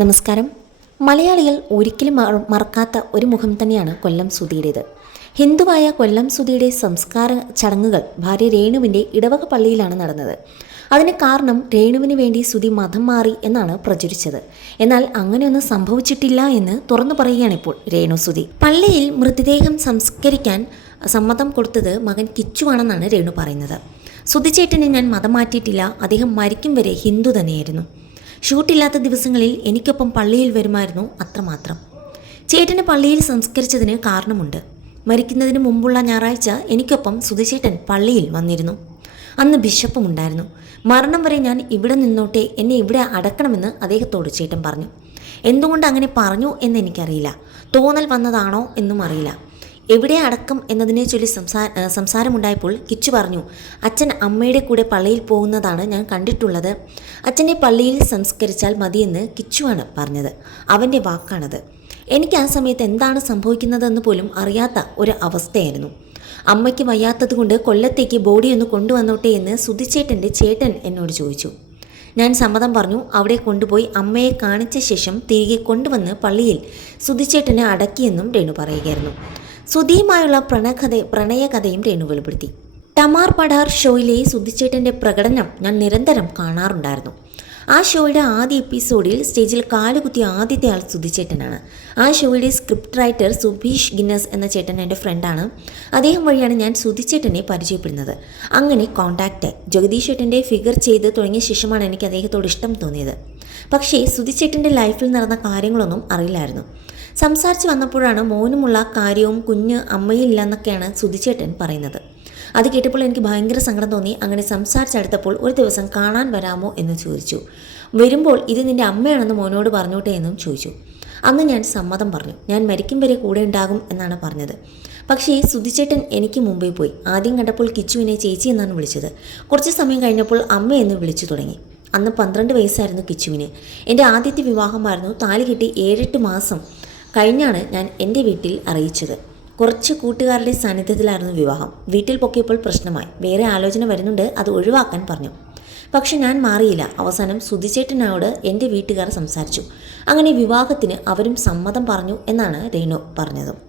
നമസ്കാരം. മലയാളികൾ ഒരിക്കലും മറക്കാത്ത ഒരു മുഖം തന്നെയാണ് കൊല്ലം സുധിയുടേത്. ഹിന്ദുവായ കൊല്ലം സുധിയുടെ സംസ്കാര ചടങ്ങുകൾ ഭാര്യ രേണുവിന്റെ ഇടവക പള്ളിയിലാണ് നടന്നത്. അതിന് കാരണം രേണുവിന് വേണ്ടി സുധി മതം മാറി എന്നാണ് പ്രചരിച്ചത്. എന്നാൽ അങ്ങനെയൊന്നും സംഭവിച്ചിട്ടില്ല എന്ന് തുറന്നു പറയുകയാണിപ്പോൾ രേണു സുധി. പള്ളിയിൽ മൃതദേഹം സംസ്കരിക്കാൻ സമ്മതം കൊടുത്തത് മകൻ കിച്ചുവാണെന്നാണ് രേണു പറയുന്നത്. സുധിച്ചേട്ടനെ ഞാൻ മതം മാറ്റിയിട്ടില്ല. അദ്ദേഹം മരിക്കും വരെ ഹിന്ദു തന്നെയായിരുന്നു. ഷൂട്ടില്ലാത്ത ദിവസങ്ങളിൽ എനിക്കൊപ്പം പള്ളിയിൽ വരുമായിരുന്നു അത്രമാത്രം. ചേട്ടന് പള്ളിയിൽ സംസ്കരിച്ചതിന് കാരണമുണ്ട്. മരിക്കുന്നതിന് മുമ്പുള്ള ഞായറാഴ്ച എനിക്കൊപ്പം സുധിചേട്ടൻ പള്ളിയിൽ വന്നിരുന്നു. അന്ന് ബിഷപ്പും ഉണ്ടായിരുന്നു. മരണം വരെ ഞാൻ ഇവിടെ നിന്നോട്ടെ എന്നെ ഇവിടെ അടക്കണമെന്ന് അദ്ദേഹത്തോട് ചേട്ടൻ പറഞ്ഞു. എന്തുകൊണ്ട് അങ്ങനെ പറഞ്ഞു എന്ന് എനിക്കറിയില്ല. തോന്നൽ വന്നതാണോ എന്നും അറിയില്ല. എവിടെ അടക്കം എന്നതിനെ ചൊല്ലി സംസാ സംസാരമുണ്ടായപ്പോൾ കിച്ചു പറഞ്ഞു അച്ഛൻ അമ്മയുടെ കൂടെ പള്ളിയിൽ പോകുന്നതാണ് ഞാൻ കണ്ടിട്ടുള്ളത്. അച്ഛനെ പള്ളിയിൽ സംസ്കരിച്ചാൽ മതിയെന്ന് കിച്ചുവാണ് പറഞ്ഞത്. അവന്റെ വാക്കാണത്. എനിക്ക് ആ സമയത്ത് എന്താണ് സംഭവിക്കുന്നതെന്ന് പോലും അറിയാത്ത ഒരു അവസ്ഥയായിരുന്നു. അമ്മയ്ക്ക് വയ്യാത്തതുകൊണ്ട് കൊല്ലത്തേക്ക് ബോഡി ഒന്ന് കൊണ്ടുവന്നോട്ടെ എന്ന് സുധിച്ചേട്ടന്റെ ചേട്ടൻ എന്നോട് ചോദിച്ചു. ഞാൻ സമ്മതം പറഞ്ഞു അവിടെ കൊണ്ടുപോയി അമ്മയെ കാണിച്ച ശേഷം തിരികെ കൊണ്ടുവന്ന് പള്ളിയിൽ സുധിച്ചേട്ടനെ അടക്കിയെന്നും രേണു പറയുകയായിരുന്നു. സുധിയുമായുള്ള പ്രണകഥ പ്രണയകഥയും രേണു വെളിപ്പെടുത്തി ടമാർ പടാർ ഷോയിലെ സുധിച്ചേട്ടന്റെ പ്രകടനം ഞാൻ നിരന്തരം കാണാറുണ്ടായിരുന്നു. ആ ഷോയുടെ ആദ്യ എപ്പിസോഡിൽ സ്റ്റേജിൽ കാലുകുത്തിയ ആദ്യത്തെ ആൾ സുധിച്ചേട്ടനാണ്. ആ ഷോയുടെ സ്ക്രിപ്റ്റ് റൈറ്റർ സുഭീഷ് ഗിന്നസ് എന്ന ചേട്ടൻ എന്റെ ഫ്രണ്ടാണ്. അദ്ദേഹം വഴിയാണ് ഞാൻ സുധിച്ചേട്ടനെ പരിചയപ്പെടുന്നത്. അങ്ങനെ കോൺടാക്റ്റ് ജഗദീഷ് ചേട്ടന്റെ ഫിഗർ ചെയ്ത് തുടങ്ങിയ ശേഷമാണ് എനിക്ക് അദ്ദേഹത്തോട് ഇഷ്ടം തോന്നിയത്. പക്ഷേ സുധിച്ചേട്ടന്റെ ലൈഫിൽ നടന്ന കാര്യങ്ങളൊന്നും അറിയില്ലായിരുന്നു. സംസാരിച്ച് വന്നപ്പോഴാണ് മോനുമുള്ള കാര്യവും കുഞ്ഞ് അമ്മയില്ല എന്നൊക്കെയാണ് സുധിച്ചേട്ടൻ പറയുന്നത്. അത് കേട്ടപ്പോൾ എനിക്ക് ഭയങ്കര സങ്കടം തോന്നി. അങ്ങനെ സംസാരിച്ചടുത്തപ്പോൾ ഒരു ദിവസം കാണാൻ വരാമോ എന്ന് ചോദിച്ചു. വരുമ്പോൾ ഇത് നിന്റെ അമ്മയാണെന്ന് മോനോട് പറഞ്ഞോട്ടെ എന്നും ചോദിച്ചു. അന്ന് ഞാൻ സമ്മതം പറഞ്ഞു. ഞാൻ മരിക്കും വരെ കൂടെ ഉണ്ടാകും എന്നാണ് പറഞ്ഞത്. പക്ഷേ സുധിച്ചേട്ടൻ എനിക്ക് മുമ്പേ പോയി. ആദ്യം കണ്ടപ്പോൾ കിച്ചുവിനെ ചേച്ചി എന്നാണ് വിളിച്ചത്. കുറച്ച് സമയം കഴിഞ്ഞപ്പോൾ അമ്മ എന്ന് വിളിച്ചു തുടങ്ങി. അന്ന് പന്ത്രണ്ട് വയസ്സായിരുന്നു കിച്ചുവിന്. എന്റെ ആദ്യത്തെ വിവാഹമായിരുന്നു. താലി കെട്ടി ഏഴെട്ട് മാസം കഴിഞ്ഞാണ് ഞാൻ എന്റെ വീട്ടിൽ അറിയിച്ചത്. കുറച്ച് കൂട്ടുകാരുടെ സാന്നിധ്യത്തിലായിരുന്നു വിവാഹം. വീട്ടിൽ പൊക്കിയപ്പോൾ പ്രശ്നമായി. വേറെ ആലോചന വരുന്നുണ്ട്. അത് ഒഴിവാക്കാൻ പറഞ്ഞു. പക്ഷെ ഞാൻ മാറിയില്ല. അവസാനം സുധിച്ചേട്ടനോട് എന്റെ വീട്ടുകാർ സംസാരിച്ചു. അങ്ങനെ വിവാഹത്തിന് അവരും സമ്മതം പറഞ്ഞു എന്നാണ് രേണു പറഞ്ഞത്.